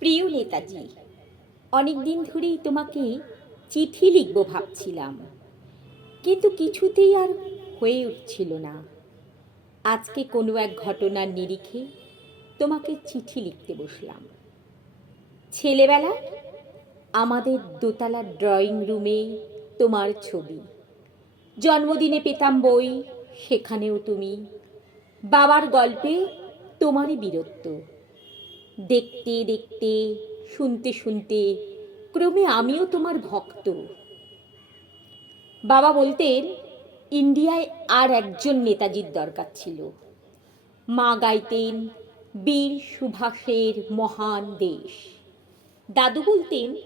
প্রিয় নেতাজি অনেক দিন ধরেই তোমাকে চিঠি লিখব ভাবছিলাম, কিন্তু কিছুতেই আর হয়ে উঠছিল না। আজকে কোনো এক ঘটনার নিরিখে তোমাকে চিঠি লিখতে বসলাম। ছেলেবেলা আমাদের দোতলার ড্রয়িং রুমে তোমার ছবি, জন্মদিনে পেতাম বই, সেখানেও তুমি, বাবার গল্পে তোমারই বীরত্ব। দেখতে দেখতে, শুনতে শুনতে ক্রমে আমিও তোমার ভক্ত। বাবা বলতেন, ইন্ডিয়ায় আর একজন নেতাজির দরকার ছিল। মা গাইতেন, বীর সুভাষের মহান দেশ। দাদু বলতেন,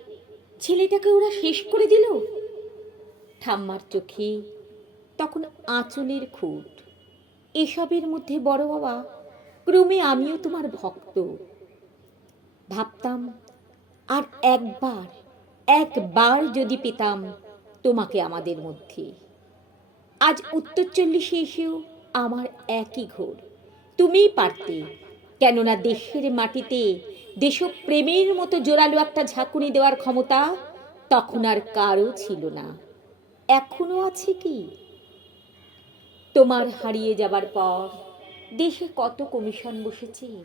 ছেলেটাকে ওরা শেষ করে দিল? ঠাম্মার চোখে তখন আঁচলের খুঁট। এসবের মধ্যে বড় বাবা, ক্রমে আমিও তোমার ভক্ত। ভাবতাম, আর একবার একবার যদি পেতাম তোমাকে আমাদের মধ্যে। আজ উত্তর চল্লিশে এসেও আমার একই ঘোর। তুমিই পারতে, কেননা দেশের মাটিতে দেশপ্রেমের মতো জোরালো একটা ঝাঁকুনি দেওয়ার ক্ষমতা তখন আর কারও ছিল না। এখনও আছে কি? তোমার হারিয়ে যাবার পর দেশে কত কমিশন বসেছে?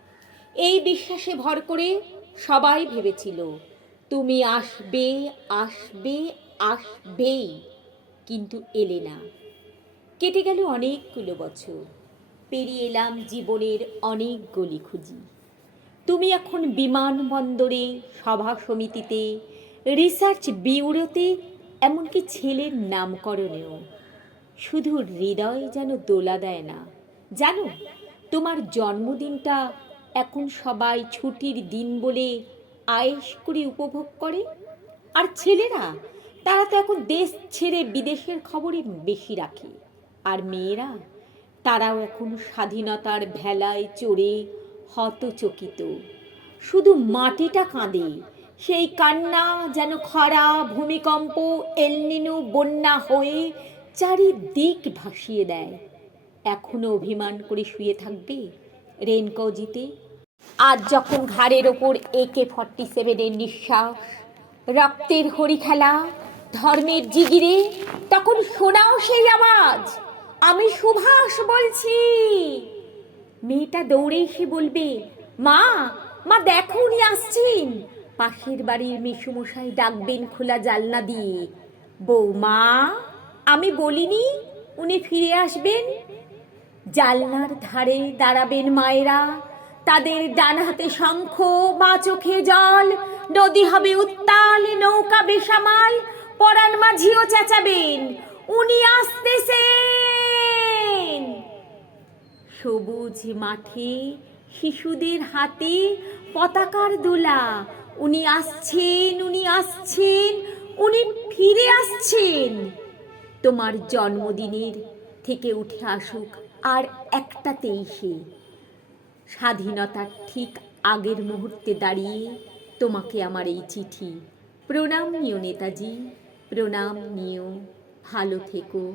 এই বিশ্বাসে ভর করে সবাই ভেবেছিল, তুমি আসবে আসবে, আসবেই। কিন্তু এলে না। কেটে গেল অনেকগুলো বছর। পেরিয়ে এলাম জীবনের অনেক গলি খুঁজি। তুমি এখন বিমানবন্দরে, সভা সমিতিতে, রিসার্চ বিউরোতে, এমনকি ছেলের নামকরণেও। শুধু হৃদয় যেন দোলা দেয় না। জানো, তোমার জন্মদিনটা এখন সবাই ছুটির দিন বলে আয়েস করে উপভোগ করে। আর ছেলেরা, তারা তো এখন দেশ ছেড়ে বিদেশের খবরে বেশি রাখে। আর মেয়েরা, তারাও এখন স্বাধীনতার ভেলায় চড়ে হতচকিত। শুধু মাটিটা কাঁদে, সেই কান্না যেন খরা, ভূমিকম্প এলনিনু বন্যা হয়ে চারিদিক ভাসিয়ে দেয়। এখনও অভিমান করে শুয়ে থাকবে। রেনকৌজিতে আজ যখন ঘাড়ের ওপর একে ফর্টি সেভেনের নিঃশ্বাস, রক্তের হরি খেলা, ধর্মের জিগিরে, তখন শোনাও সেই আওয়াজ। আমি সুভাষ বলছি। মেয়েটা দৌড়ে এসে বলবে, মা মা দেখো উনি আসছেন পাশের বাড়ির মেসুমশাই ডাকবেন খোলা জালনা দিয়ে। বৌমা, আমি বলিনি উনি ফিরে আসবেন? জালনার ধারে দাঁড়াবেন মায়েরা। তাদের ডান হাতে শঙ্খ, বা চোখে জল। নদী হবে উত্তাল, নৌকা বেসামাল। পরাণ মাঝিও চেঁচাবেন, উনি আসতেছেন। সবুজ মাঠে শিশুদের হাতে পতাকার দোলা। উনি আসছেন উনি আসছেন, উনি ফিরে আসছেন। তোমার জন্মদিনের থেকে উঠে আসুক আর একটাতেই সে। স্বাধীনতার ঠিক আগের মুহূর্তে দাঁড়িয়ে তোমাকে আমার এই চিঠি। প্রণাম নিও নেতাজি, প্রণাম নিও, ভালো থেকো।